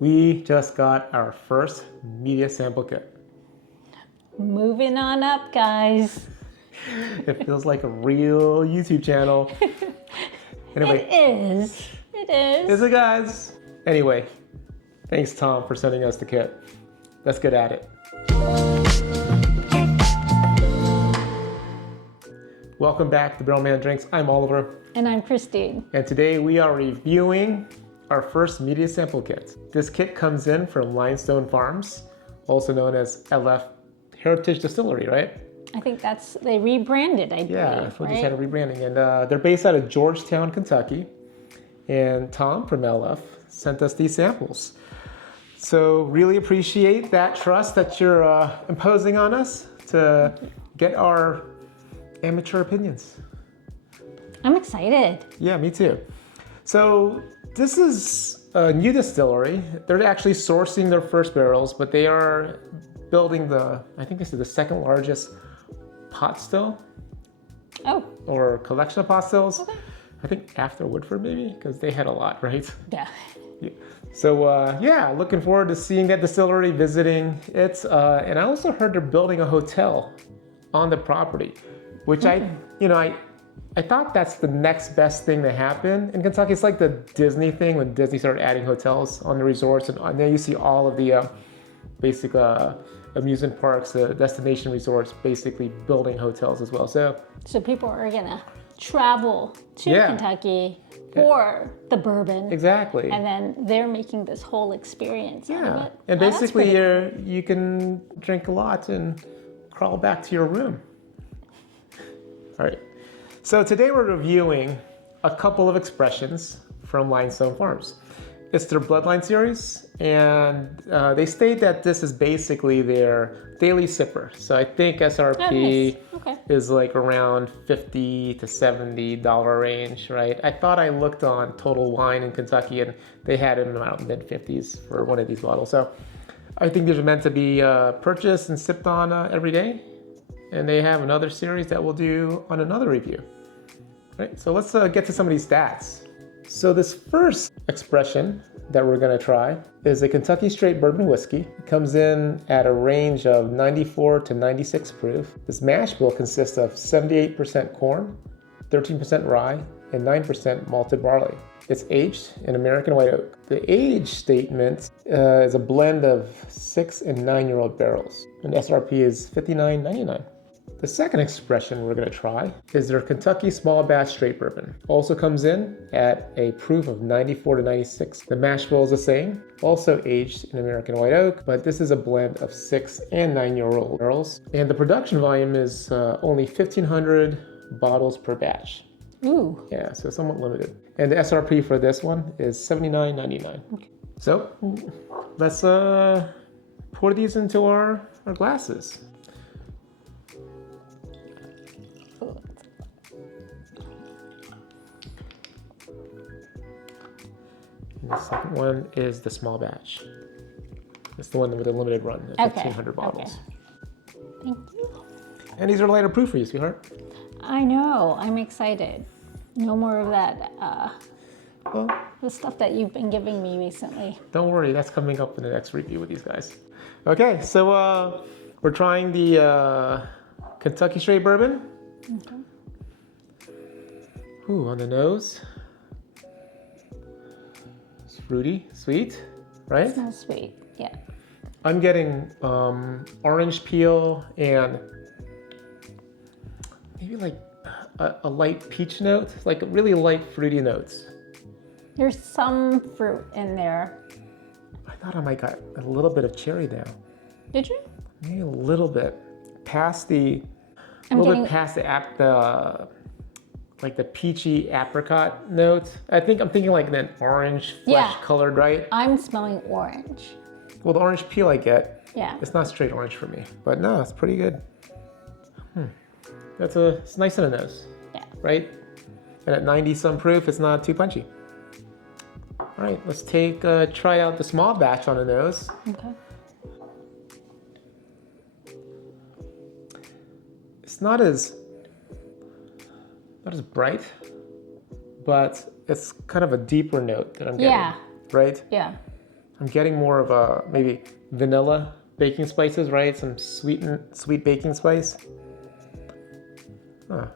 We just got our first media sample kit. Moving on up, guys. It feels like a real YouTube channel. Anyway. It is. It is. Is it, guys? Anyway, thanks, Tom, for sending us the kit. Let's get at it. Welcome back to Barrel Man Drinks. I'm Oliver. And I'm Christine. And today we are reviewing our first media sample kit. This kit comes in from Limestone Farms, also known as LF Heritage Distillery, right? I think they rebranded, I believe, Yeah, we right? just had a rebranding. And they're based out of Georgetown, Kentucky. And Tom from LF sent us these samples. So really appreciate that trust that you're imposing on us to get our amateur opinions. I'm excited. Yeah, me too. So this is a new distillery. They're actually sourcing their first barrels, but they are building I think this is the second largest pot still. Oh. Or collection of pot stills. Okay. I think after Woodford maybe, because they had a lot, right? Yeah. So yeah, looking forward to seeing that distillery, visiting it. And I also heard they're building a hotel on the property, which I thought that's the next best thing to happen in Kentucky. It's like the Disney thing when Disney started adding hotels on the resorts, and then you see all of the basic amusement parks, destination resorts, basically building hotels as well. So people are gonna travel to Kentucky for the bourbon. Exactly. And then they're making this whole experience out of it. And basically you can drink a lot and crawl back to your room. All right. So today we're reviewing a couple of expressions from Limestone Farms. It's their Bloodline series, and they state that this is basically their daily sipper. So I think SRP is like around $50 to $70 range, right? I thought I looked on Total Wine in Kentucky, and they had it in around mid-50s for one of these bottles. So I think these are meant to be purchased and sipped on every day. And they have another series that we'll do on another review. Right, so let's get to some of these stats. So this first expression that we're gonna try is a Kentucky Straight Bourbon Whiskey. It comes in at a range of 94 to 96 proof. This mash bill consists of 78% corn, 13% rye, and 9% malted barley. It's aged in American white oak. The age statement is a blend of 6 and 9-year-old barrels, and SRP is $59.99. The second expression we're going to try is their Kentucky Small Batch Straight Bourbon. Also comes in at a proof of 94 to 96. The mash bill is the same, also aged in American white oak, but this is a blend of 6 and 9-year-old barrels. And the production volume is only 1,500 bottles per batch. Ooh. Yeah, so somewhat limited. And the SRP for this one is $79.99. Okay. So let's pour these into our glasses. And the second one is the small batch. It's the one with a limited run, 1,500 bottles. Okay. Thank you. And these are lighter proof for you, sweetheart. I know. I'm excited. No more of that, the stuff that you've been giving me recently. Don't worry, that's coming up in the next review with these guys. Okay, so we're trying the Kentucky Straight Bourbon. Okay. Ooh, on the nose. It's fruity, sweet, right? It smells sweet, yeah. I'm getting orange peel and maybe like a light peach note, like really light fruity notes. There's some fruit in there. I thought I might got a little bit of cherry now. Did you? Maybe a little bit past the like the peachy apricot note. I'm thinking like an orange flesh colored, right? I'm smelling orange. Well, the orange peel I get. Yeah. It's not straight orange for me, but no, it's pretty good. It's nice in the nose. Yeah. Right? And at 90 some proof, it's not too punchy. All right, let's try out the small batch on the nose. Okay. It's not as bright, but it's kind of a deeper note that I'm getting. Yeah. Right? Yeah. I'm getting more of a maybe vanilla baking spices, right? Some sweet baking spice. Huh.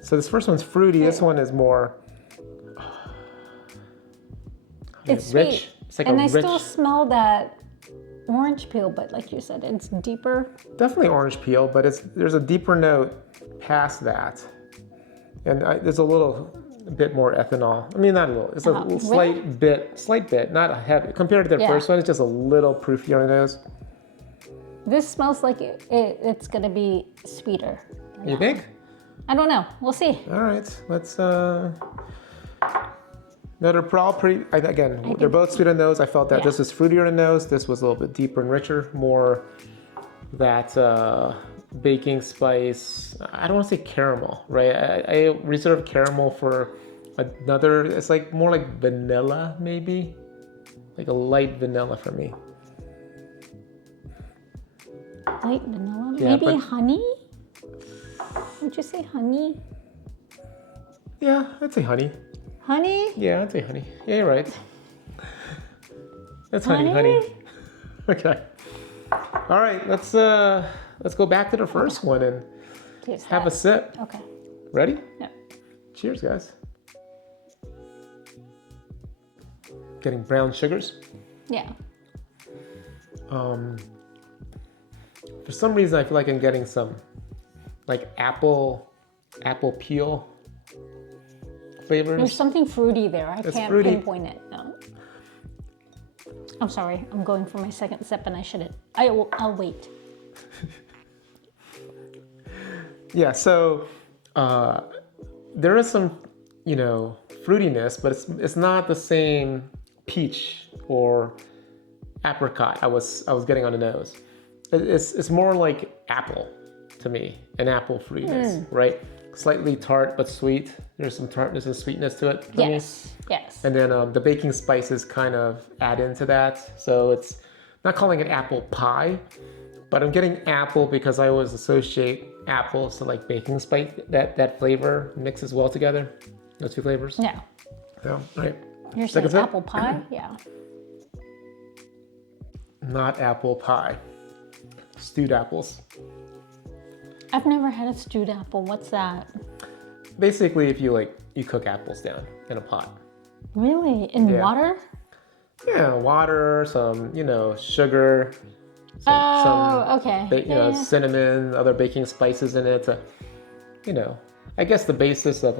So this first one's fruity. This one is more. It's rich. sweet. It's like and a I rich. still smell that orange peel, but like you said, it's deeper. Definitely orange peel, but there's a deeper note past that, and there's a little bit more ethanol. I mean, not a little. It's a little really? slight bit, not a heavy. Compared to the first one, it's just a little proofier on the nose. This smells like it's gonna be sweeter. You think? I don't know. We'll see. All right, let's. No, they're all pretty. Again, they're both sweet on the nose. I felt that this was fruitier on the nose. This was a little bit deeper and richer, more that baking spice. I don't want to say caramel, right? I reserve caramel for another. It's like more like vanilla, maybe, like a light vanilla for me. Light vanilla, Yeah, maybe honey. Would you say honey? Yeah, I'd say honey. Honey? Yeah, I'd say honey. Yeah, you're right. That's honey. Okay. All right, let's go back to the first one and have a sip. Okay. Ready? Yeah. Cheers, guys. Getting brown sugars. Yeah. For some reason, I feel like I'm getting some like apple peel flavors. There's something fruity there. I can't fruity. pinpoint it. No. I'm sorry. I'm going for my second sip, and I shouldn't. I'll wait. Yeah. So there is some, fruitiness, but it's not the same peach or apricot I was getting on the nose. It's more like apple to me, an apple fruitiness, right? Slightly tart but sweet. There's some tartness and sweetness to it. Yes. And then the baking spices kind of add into that. So it's not calling it apple pie, but I'm getting apple because I always associate apples to like baking spice. That flavor mixes well together. Those two flavors. Yeah. Yeah. All right. You're Second saying sip? apple pie? Yeah. Not apple pie. Stewed apples. I've never had a stewed apple. What's that? Basically, if you cook apples down in a pot. Really? In water? Yeah, water, some, sugar. Okay. Cinnamon, other baking spices in it. I guess the basis of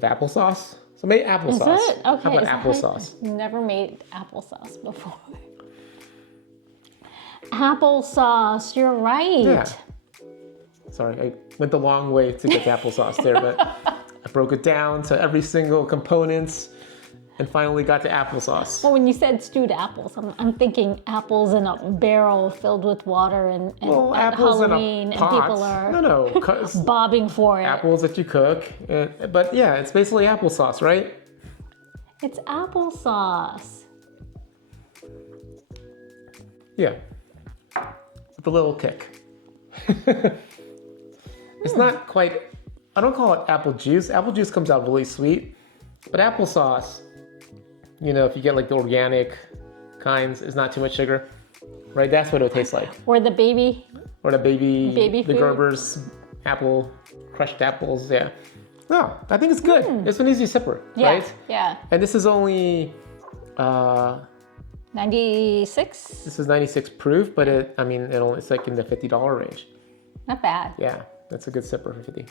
applesauce. So make applesauce. Is it? Okay. How about applesauce? Never made applesauce before. Applesauce, you're right. Yeah. Sorry, I went the long way to get the applesauce there, but I broke it down to every single component and finally got to applesauce. Well, when you said stewed apples, I'm thinking apples in a barrel filled with water and at apples Halloween, in a pot. and people are bobbing for it. Apples that you cook. But yeah, it's basically applesauce, right? It's applesauce. Yeah. With a little kick. It's not quite, I don't call it apple juice. Apple juice comes out really sweet. But applesauce, if you get like the organic kinds, is not too much sugar, right? That's what it would taste like. Or the baby The food. Gerber's crushed apples, yeah. No, I think it's good. It's an easy sipper, right? Yeah. And this is only 96? This is 96 proof, but it's like in the $50 range. Not bad. Yeah, that's a good sipper for 50.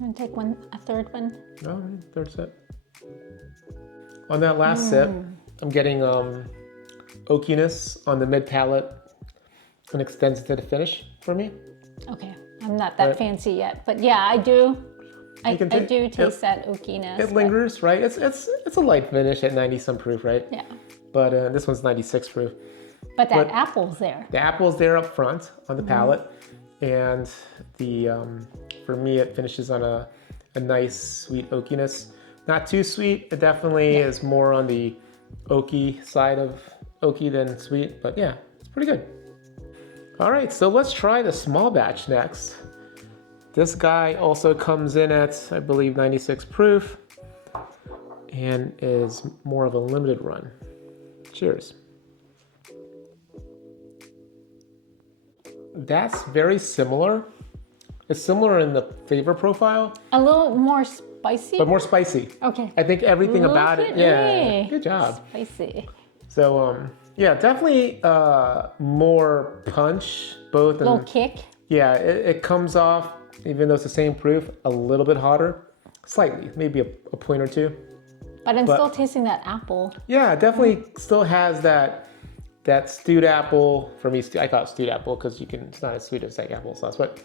I'm gonna take a third one. All right, third sip. On that last sip, I'm getting oakiness on the mid palate and extends to the finish for me. Okay, I'm not that fancy yet, but yeah, I do. I do it, taste that oakiness. It lingers, right? It's a light finish at 90 some proof, right? Yeah. But this one's 96 proof. But apple's there. The apple's there up front on the palate, and the for me it finishes on a nice sweet oakiness. Not too sweet. It definitely is more on the oaky side of oaky than sweet, but yeah, it's pretty good. All right, so let's try the small batch next. This guy also comes in at, I believe, 96 proof and is more of a limited run. Cheers. That's very similar. It's similar in the flavor profile, A little more spicy. but more spicy. Okay. I think everything Look about it. at Yeah. me. Good job. Spicy. So yeah, definitely more punch. Both. Little kick. Yeah, it comes off, even though it's the same proof, a little bit hotter, slightly, maybe a point or two. But I'm still tasting that apple. Yeah, it definitely still has that stewed apple. For me, I call it stewed apple because it's not as sweet as like applesauce, but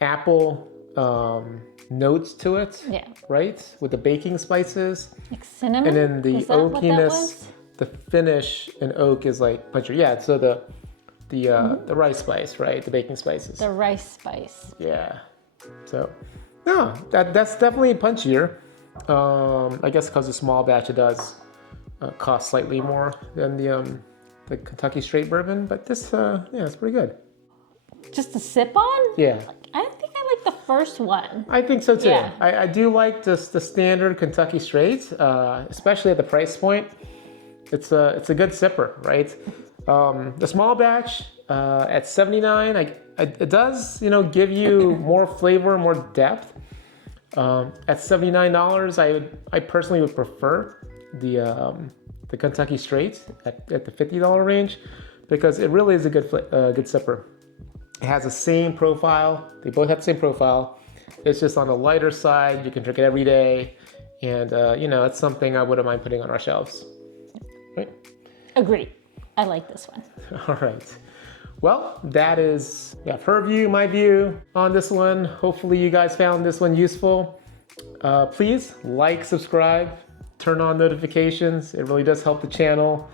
apple notes to it. Yeah. Right, with the baking spices, Like cinnamon. and then the Is that what that oakiness. was? The finish in oak is like puncher. Yeah, so the rice spice, right? The baking spices. The rice spice. Yeah. So, no, that's definitely punchier. I guess because the small batch, it does cost slightly more than the Kentucky Straight Bourbon, but this, yeah, it's pretty good. Just a sip on? Yeah, I think I like the first one. I think so too. Yeah. I do like the standard Kentucky Straight, especially at the price point. It's a good sipper, right? The small batch at 79, it does give you more flavor, more depth. At $79, I personally would prefer the Kentucky Straight at the $50 range because it really is a good sipper. It has the same profile. They both have the same profile. It's just on the lighter side. You can drink it every day, and it's something I wouldn't mind putting on our shelves. Right? Agreed. I like this one. All right. Well, that is her view, my view on this one. Hopefully you guys found this one useful. Please like, subscribe, turn on notifications. It really does help the channel.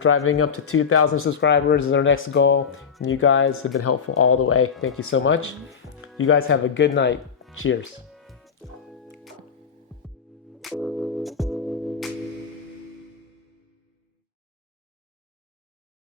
Driving up to 2,000 subscribers is our next goal. And you guys have been helpful all the way. Thank you so much. You guys have a good night. Cheers.